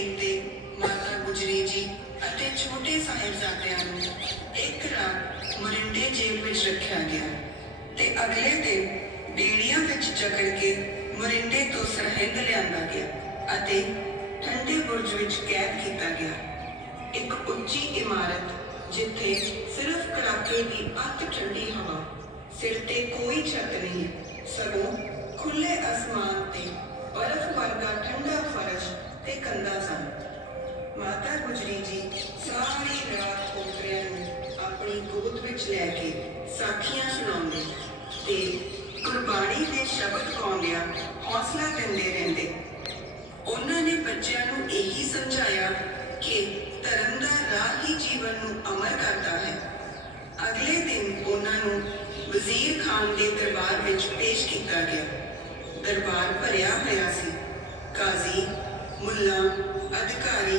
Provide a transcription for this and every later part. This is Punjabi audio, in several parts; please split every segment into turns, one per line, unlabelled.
ਕੀਤੇ ਮਾਤਾ ਗੁਜਰੀ ਜੀ ਅਤੇ ਛੋਟੇ ਸਾਹਿਬਜ਼ਾਦਿਆਂ ਨੂੰ ਇੱਕ ਰਾਤ ਮਰਿੰਡੇ ਜੇਲ੍ਹ ਵਿੱਚ ਰੱਖਿਆ ਗਿਆ ਤੇ ਅਗਲੇ ਦਿਨ ਬੇੜੀਆਂ ਵਿੱਚ ਜਕੜ ਕੇ ਮਰਿੰਡੇ ਤੋਂ ਸਰਹਿੰਦ ਲਿਆਂਦਾ ਗਿਆ ਅਤੇ ਠੰਡੇ ਬੁਰਜ ਵਿੱਚ ਕੈਦ ਕੀਤਾ ਗਿਆ। ਇੱਕ ਉੱਚੀ ਇਮਾਰਤ ਜਿੱਥੇ ਸਿਰਫ ਕੜਾਕੇ ਦੀ ਅੱਤ ਠੰਡੀ ਹਵਾ, ਸਿਰ ਤੇ ਕੋਈ ਛੱਤ ਨਹੀਂ, ਸਗੋਂ ਖੁੱਲੇ ਅਸਮਾਨ ਤੇ ਸਨ। ਮਾਤਾ ਗੁਜਰੀ ਜੀ ਸਾਰੀ ਰਾਤ ਪੋਤਰਿਆਂ ਨੂੰ ਆਪਣੀ ਗੋਦ ਵਿੱਚ ਲੈ ਕੇ ਸਾਖੀਆਂ ਸੁਣਾਉਂਦੇ ਤੇ ਗੁਰਬਾਣੀ ਦੇ ਸ਼ਬਦ ਗਾਉਂਦਿਆਂ ਹੌਸਲਾ ਦਿੰਦੇ ਰਹਿੰਦੇ। ਉਹਨਾਂ ਨੇ ਬੱਚਿਆਂ ਨੂੰ ਇਹੀ ਸਮਝਾਇਆ ਕਿ ਧਰਮ ਦਾ ਰਾਹ ਹੀ ਜੀਵਨ ਨੂੰ ਅਮਰ ਕਰਦਾ ਹੈ। ਅਗਲੇ ਦਿਨ ਉਹਨਾਂ ਨੂੰ ਵਜ਼ੀਰ ਖਾਨ ਦੇ ਦਰਬਾਰ ਵਿੱਚ ਪੇਸ਼ ਕੀਤਾ ਗਿਆ। ਦਰਬਾਰ ਭਰਿਆ ਹੋਇਆ ਸੀ। ਕਾਜ਼ੀ ਮੁੱਲਾ, ਅਧਿਕਾਰੀ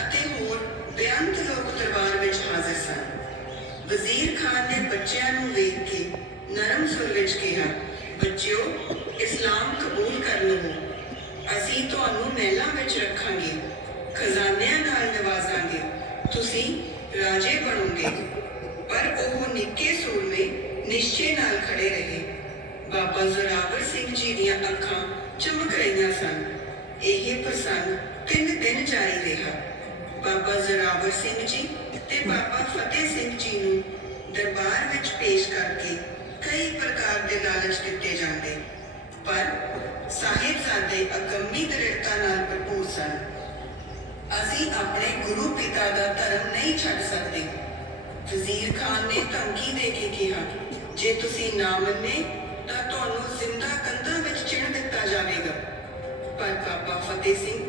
ਅਤੇ ਹੋਰ ਬੇਅੰਤ ਲੋਕ ਦਰਬਾਰ ਵਿੱਚ ਹਾਜ਼ਰ ਸਨ। ਵਜ਼ੀਰ ਖਾਨ ਨੇ ਬੱਚਿਆਂ ਨੂੰ ਵੇਖ ਕੇ ਨਰਮ ਸੁਰ ਵਿੱਚ ਕਿਹਾ, ਬੱਚਿਓ, ਇਸਲਾਮ ਕਬੂਲ ਕਰ ਲਵੋ। ਅਸੀਂ ਤੁਹਾਨੂੰ ਮਹਿਲਾਂ ਵਿੱਚ ਰੱਖਾਂਗੇ, ਖਜ਼ਾਨਿਆਂ ਨਾਲ ਨਵਾਜ਼ਾਂਗੇ। ਤੁਸੀਂ ਰਾਜੇ ਬਣੋਗੇ। ਪਰ ਉਹ ਨਿੱਕੇ ਸੂਰਮੇ ਨਿਸ਼ਚੇ ਨਾਲ ਖੜੇ ਰਹੇ। ਬਾਬਾ ਜ਼ੋਰਾਵਰ ਸਿੰਘ ਜੀ ਦੀਆਂ ਅੱਖਾਂ ਚਮਕ ਰਹੀਆਂ ਸਨ। ਇਹ ਪ੍ਰਸੰਗ ਤਿੰਨ ਦਿਨ ਜਾਰੀ ਰਿਹਾ। ਬਾਬਾ ਜ਼ੋਰਾਵਰ ਸਿੰਘ ਜੀ ਤੇ ਬਾਬਾ ਫਤਿਹ ਸਿੰਘ ਜੀ ਨੂੰ ਦਰਬਾਰ ਵਿੱਚ ਪੇਸ਼ ਕਰਕੇ ਕਈ ਪ੍ਰਕਾਰ ਦੇ ਲਾਲਚ ਦਿੱਤੇ ਜਾਂਦੇ। ਪਰ ਸਾਹਿਬਜ਼ਾਦੇ ਅਗੰਮੀ ਦ੍ਰਿੜਤਾ ਨਾਲ ਭਰਪੂਰ ਸਨ। ਅਸੀਂ ਆਪਣੇ ਗੁਰੂ ਪਿਤਾ ਦਾ ਧਰਮ ਨਹੀਂ ਛੱਡ ਸਕਦੇ। ਵਜ਼ੀਰ ਖਾਨ ਨੇ ਧਮਕੀ ਦੇ ਕੇ ਕਿਹਾ, ਜੇ ਤੁਸੀਂ ਨਾ ਮੰਨੇ ਤਾਂ ਤੁਹਾਨੂੰ ਜ਼ਿੰਦਾ ਕੰਧਾਂ ਵਿੱਚ ਚਿਣ ਦਿੱਤਾ ਜਾਵੇਗਾ। ਪਰ ਬਾਬਾ ਫਤਿਹ ਸਿੰਘ